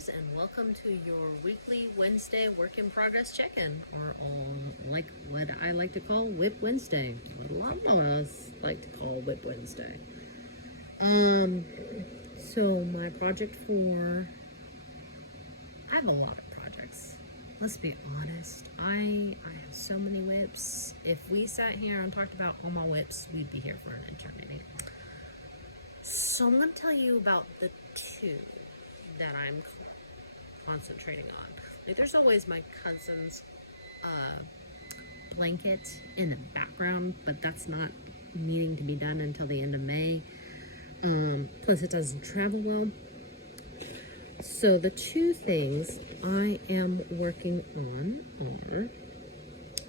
loves, and welcome to your weekly Wednesday work in progress check-in, or like what I like to call WIP Wednesday, what a lot of us like to call WIP Wednesday. So my project I have a lot of projects. Let's be honest. I have so many WIPs. If we sat here and talked about all my WIPs, we'd be here for an eternity. So I'm going to tell you about the two that I'm concentrating on. Like, there's always my cousin's blanket in the background, but that's not needing to be done until the end of May. Plus it doesn't travel well. So the two things I am working on are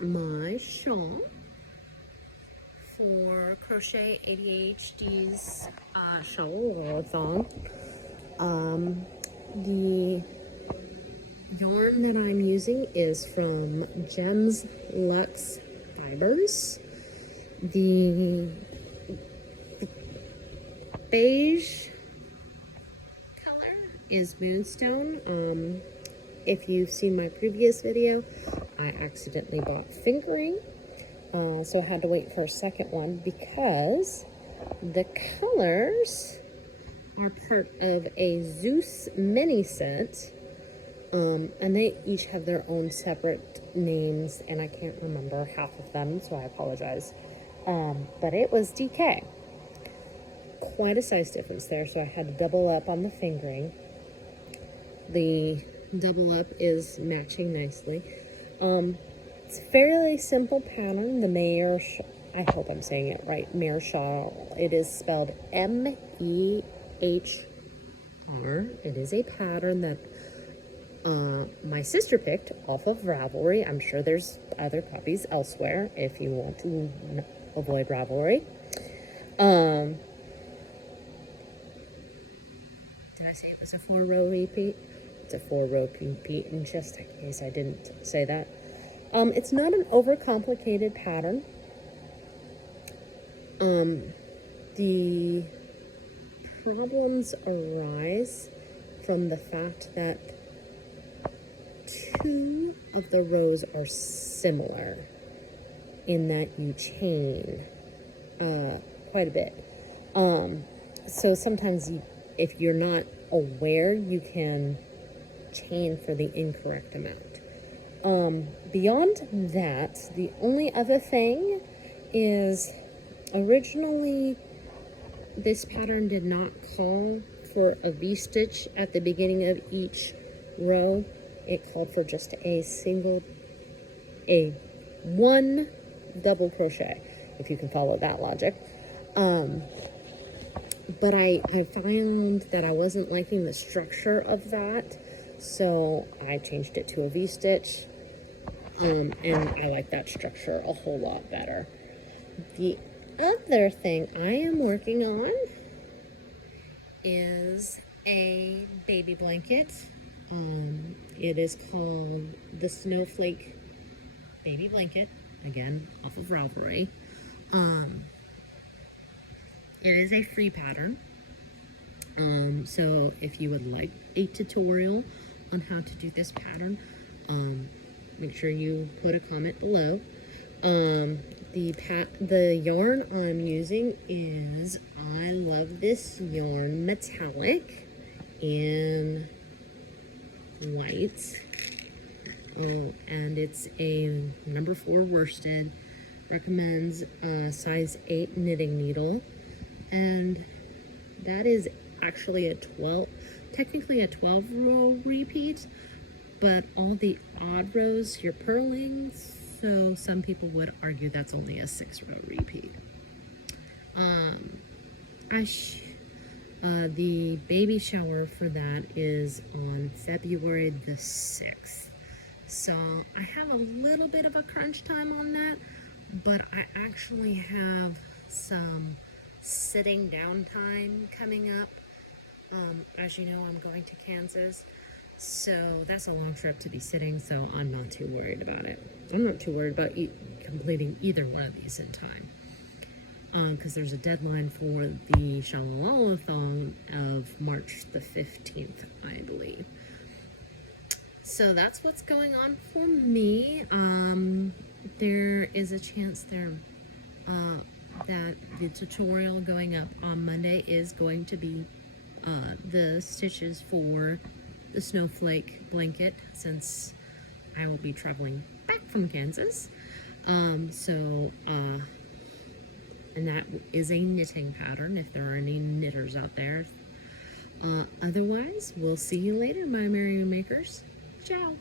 my shawl for Crochet ADHD's shawl thong. The yarn that I'm using is from Gems Luxe Fibers. The beige color is Moonstone. If you've seen my previous video, I accidentally bought fingering, so I had to wait for a second one because the colors are part of a Zeus mini set, and they each have their own separate names, and I can't remember half of them, so I apologize. But it was DK. Quite a size difference there, so I had to double up on the fingering. The double up is matching nicely. It's a fairly simple pattern. The Mehr, I hope I'm saying it right, Mehr shawl. It is spelled MEHR. It is a pattern that my sister picked off of Ravelry. I'm sure there's other copies elsewhere if you want to avoid Ravelry. Did I say it was a 4-row repeat? It's a 4-row repeat, in just in case I didn't say that. It's not an overcomplicated pattern. The problems arise from the fact that two of the rows are similar in that you chain quite a bit. So sometimes if you're not aware, you can chain for the incorrect amount. Beyond that, the only other thing is originally this pattern did not call for a V-stitch at the beginning of each row. It called for just one double crochet, if you can follow that logic. But I found that I wasn't liking the structure of that, so I changed it to a V-stitch, and I like that structure a whole lot better. The other thing I am working on is a baby blanket. It is called the Snowflake Baby Blanket, again, off of Ravelry. It is a free pattern. So if you would like a tutorial on how to do this pattern, make sure you put a comment below. The yarn I'm using is, I love this yarn, metallic in white, and it's a number 4 worsted. Recommends size 8 knitting needle, and that is actually technically a 12-row repeat, but all the odd rows you're purling, so some people would argue that's only a 6-row repeat. The baby shower for that is on February the 6th. So I have a little bit of a crunch time on that, but I actually have some sitting down time coming up. As you know, I'm going to Kansas, so that's a long trip to be sitting, so I'm not too worried about it. I'm not too worried about completing either one of these in time. because there's a deadline for the shawl thong of March the 15th, I believe. So that's what's going on for me. There is a chance that the tutorial going up on Monday is going to be the stitches for the snowflake blanket, since I will be traveling back from Kansas. And that is a knitting pattern, if there are any knitters out there. Otherwise, we'll see you later, my Merry Makers. Ciao.